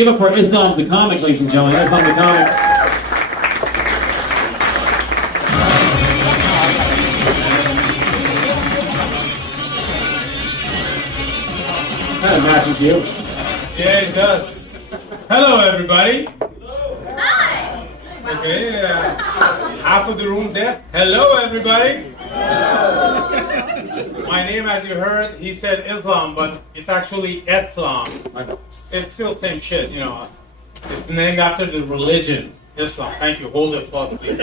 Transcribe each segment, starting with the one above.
Give it for Islam the comic, ladies and gentlemen. Islam the comic. That matches you. Yeah, it does. Hello, everybody. Hi. Okay, half of the room deaf. Hello, everybody. My name, as you heard, he said Islam, but it's actually Islam. It's still the same shit, you know. It's named after the religion, Islam. Thank you. Hold it close, please.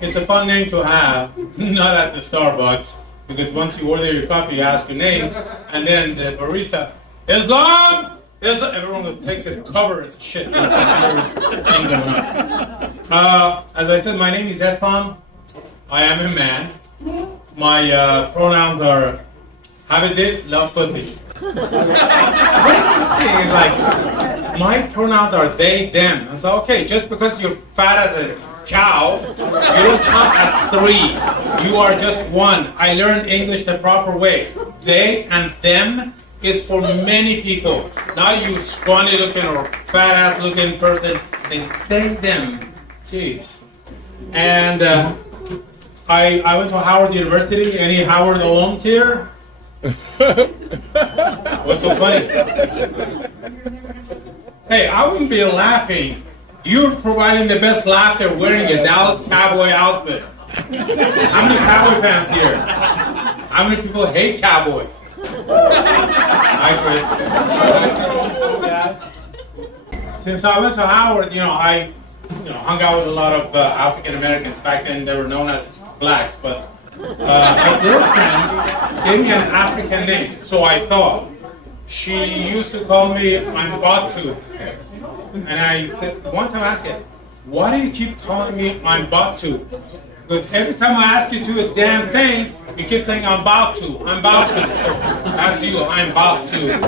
It's a fun name to have, not at the Starbucks, because once you order your coffee, you ask your name, and then the barista, Islam! Islam! Everyone takes it, cover its shit. As I said, my name is Islam. I am a man. My pronouns are habited, love pussy. What is this thing? Like, my pronouns are they, them. And so, okay, just because you're fat as a cow, you don't count as three. You are just one. I learned English the proper way. They and them is for many people. Now you scrawny looking or fat ass looking person, think they, them. Jeez. And I went to Howard University. Any Howard alums here? What's so funny? Hey, I wouldn't be laughing. You're providing the best laughter wearing a Dallas Cowboy outfit. How many Cowboy fans here? How many people hate Cowboys? Hi, Chris. Since I went to Howard, I hung out with a lot of African Americans. Back then, they were known as blacks, but my girlfriend gave me an African name, so I thought. She used to call me Batu. And I said, one time I asked her, why do you keep calling me I'm about to? Because every time I ask you to do a damn thing, you keep saying I'm about to. So that's you, I'm about to.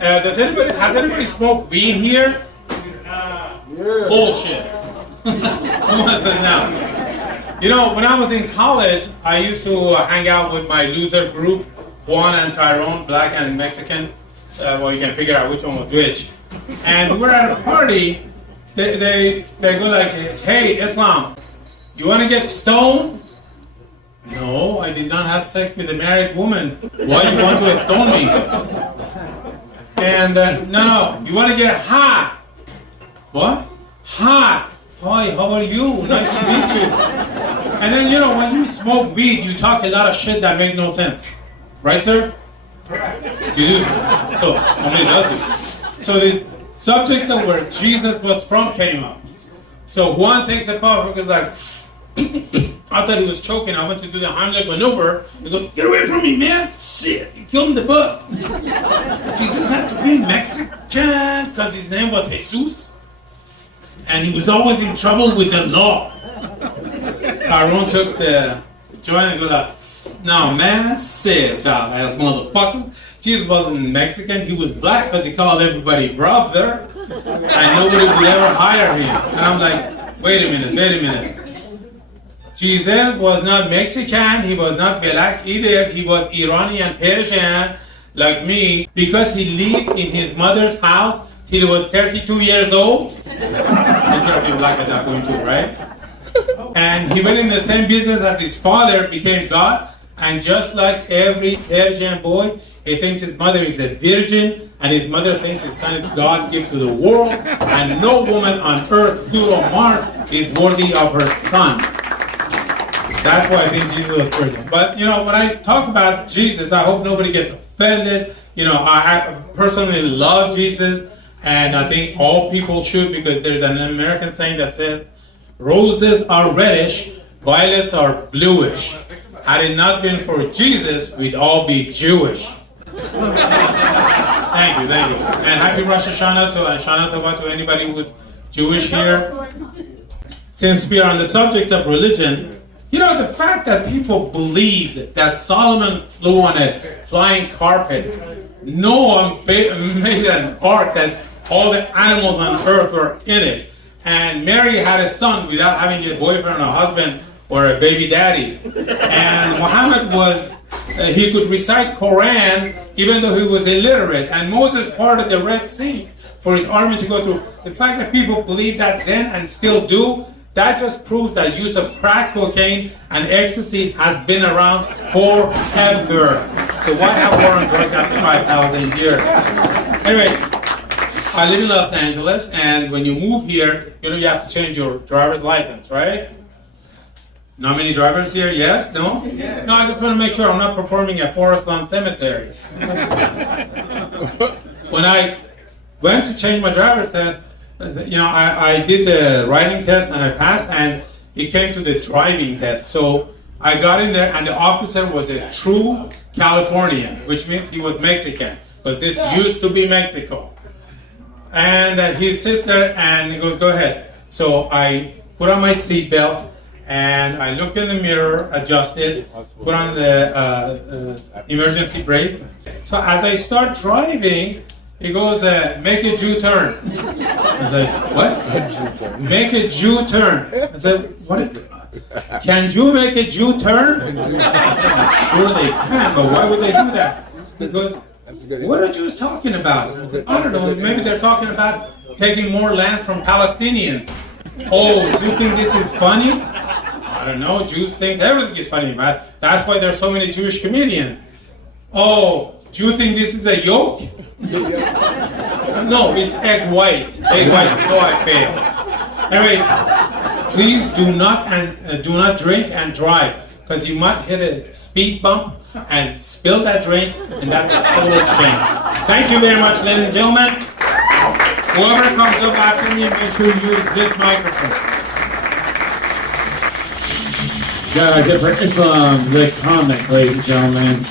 Has anybody smoked weed here? Yeah. Bullshit. Come on, now. When I was in college, I used to hang out with my loser group, Juan and Tyrone, black and Mexican. Well, you can figure out which one was which. And we were at a party. They go like, hey, Islam, you want to get stoned? No, I did not have sex with a married woman. Why you want to stone me? And no, you want to get high. What? High. Hi, how are you? Nice to meet you. And then, when you smoke weed, you talk a lot of shit that make no sense. Right, sir? You do. So, somebody does it. So the subject of where Jesus was from came up. So Juan takes a puff because like, I thought he was choking. I went to do the Heimlich maneuver. He goes, get away from me, man. Shit, you killed him the puff. Jesus had to be Mexican because his name was Jesus. And he was always in trouble with the law. Tyrone took the joint and go like, no, man, sit down, ass motherfucker. Jesus wasn't Mexican, he was black because he called everybody brother. And nobody would ever hire him. And I'm like, wait a minute. Jesus was not Mexican, he was not black either. He was Iranian, Persian, like me, because he lived in his mother's house till he was 32 years old. You could be black at that point too, right? And he went in the same business as his father, became God. And just like every Persian boy, he thinks his mother is a virgin, and his mother thinks his son is God's gift to the world, and no woman on earth, Pluto, Mars, is worthy of her son. That's why I think Jesus was virgin. But, when I talk about Jesus, I hope nobody gets offended. I personally love Jesus, and I think all people should, because there's an American saying that says, roses are reddish, violets are bluish. Had it not been for Jesus, we'd all be Jewish. Thank you. And happy Rosh Hashanah to Shana Tova to anybody who's Jewish here. Since we are on the subject of religion, the fact that people believed that Solomon flew on a flying carpet, Noah made an ark that all the animals on earth were in it, and Mary had a son without having a boyfriend or a husband or a baby daddy. And Muhammad he could recite Quran even though he was illiterate. And Moses parted the Red Sea for his army to go through. The fact that people believe that then and still do, that just proves that use of crack cocaine and ecstasy has been around forever. So why have war on drugs after 5,000 years? Anyway, I live in Los Angeles, and when you move here, you know you have to change your driver's license, right? Not many drivers here? Yes? No? No, I just want to make sure I'm not performing at Forest Lawn Cemetery. When I went to change my driver's test, you know, I did the writing test and I passed, and it came to the driving test. So I got in there, and the officer was a true Californian, which means he was Mexican, because this used to be Mexico. And he sits there and he goes, go ahead. So I put on my seatbelt and I look in the mirror, adjust it, put on the emergency brake. So as I start driving, he goes, make a Jew-turn. I was like, what? Make a Jew-turn. I said, what? Can Jew make a Jew-turn? I said, I'm sure they can, but why would they do that? He goes, what are Jews talking about? I said, I don't know, maybe they're talking about taking more land from Palestinians. Oh, you think this is funny? I don't know, Jews think everything is funny, man. That's why there are so many Jewish comedians. Oh, do you think this is a yolk? No, it's egg white. Egg white, so I failed. Anyway, please do not drink and drive, because you might hit a speed bump and spill that drink, and that's a total shame. Thank you very much, ladies and gentlemen. Whoever comes up after me, make sure you use this microphone. Guys, for Islam, the comic, ladies and gentlemen.